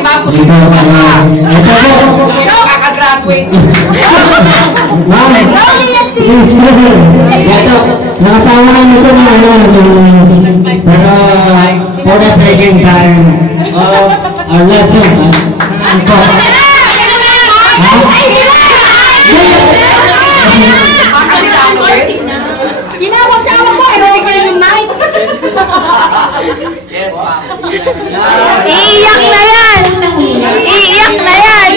ma'am, posible ka pa. Sino kakagraduate? Ma'am, please, ito, nakasama namin ito na pero for the second time of our life yun. Tinawag-tawag mo, erotic na yung mic. Yes, ma'am. Iiyak na yan! Iiyak na yan!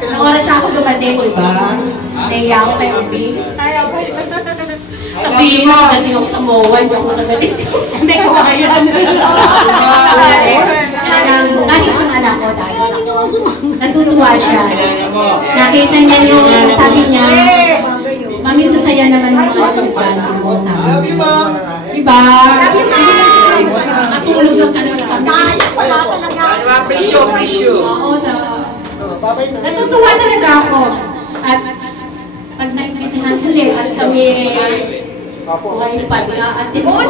Anong oras ako dumating, diba? Naiya ako kay Obi. Sabihin mo, dating ako sa MOA, hindi ako nagaling. Hindi ko kaya. Kahit yung anak ko, natutuwa siya. Nakita niya yung, sabi niya, Mami, sasaya naman yung mga estudyante mo, sabi niya. Diba? Nakatulog yung kanila kami. Presyo. Oo, natutuwa talaga ako. At pag nakikitingan ulit at kami ngayon pa, atin mo.